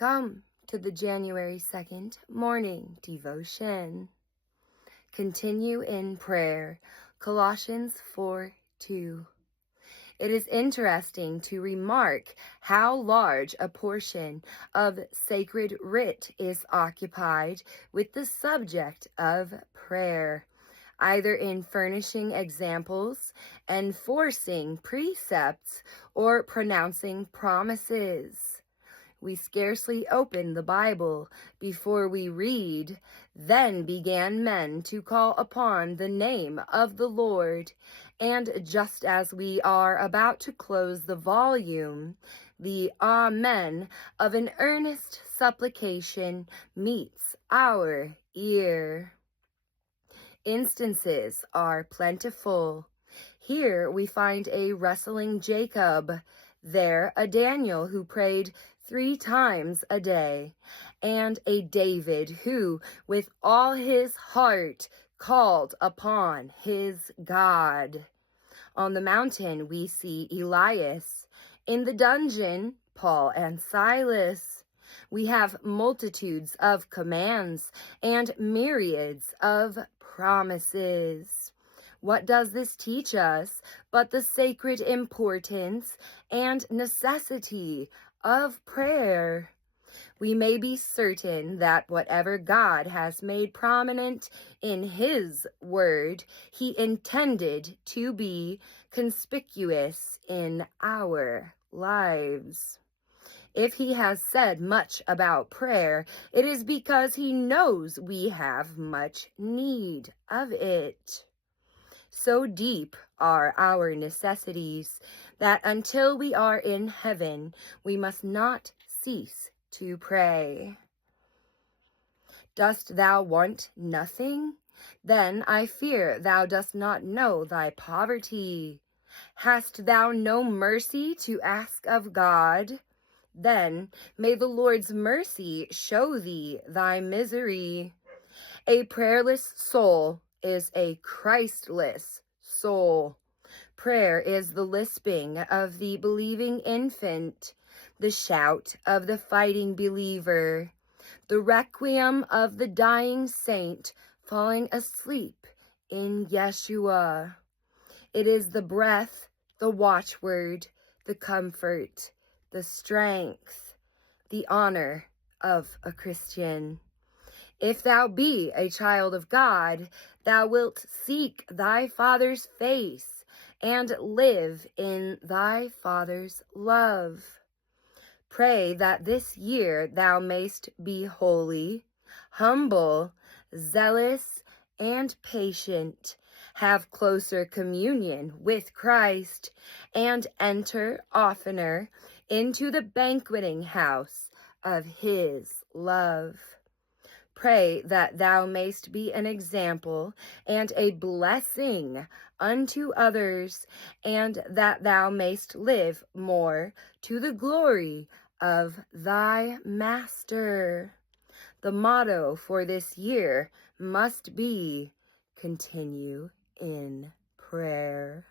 Come to the January 2nd morning devotion. Continue in prayer. Colossians 4:2. It is interesting to remark how large a portion of sacred writ is occupied with the subject of prayer, either in furnishing examples, enforcing precepts, or pronouncing promises. We scarcely opened the Bible before we read, "Then began men to call upon the name of the Lord." And just as we are about to close the volume, the Amen of an earnest supplication meets our ear. Instances are plentiful. Here we find a wrestling Jacob, there a Daniel who prayed 3 times a day, and a David who, with all his heart, called upon his God. On the mountain we see Elias. In the dungeon, Paul and Silas. We have multitudes of commands and myriads of promises. What does this teach us but the sacred importance and necessity of prayer? We may be certain that whatever God has made prominent in His Word, He intended to be conspicuous in our lives. If He has said much about prayer, it is because He knows we have much need of it. So deep are our necessities that until we are in heaven, we must not cease to pray. Dost thou want nothing? Then I fear thou dost not know thy poverty. Hast thou no mercy to ask of God? Then may the Lord's mercy show thee thy misery. A prayerless soul is a Christless soul. Prayer is the lisping of the believing infant, the shout of the fighting believer, the requiem of the dying saint falling asleep in Yeshua. It is the breath, the watchword, the comfort, the strength, the honor of a Christian. If thou be a child of God, thou wilt seek thy Father's face and live in thy Father's love. Pray that this year thou mayst be holy, humble, zealous, and patient, have closer communion with Christ, and enter oftener into the banqueting house of His love. Pray that thou mayst be an example and a blessing unto others, and that thou mayst live more to the glory of thy Master. The motto for this year must be, continue in prayer.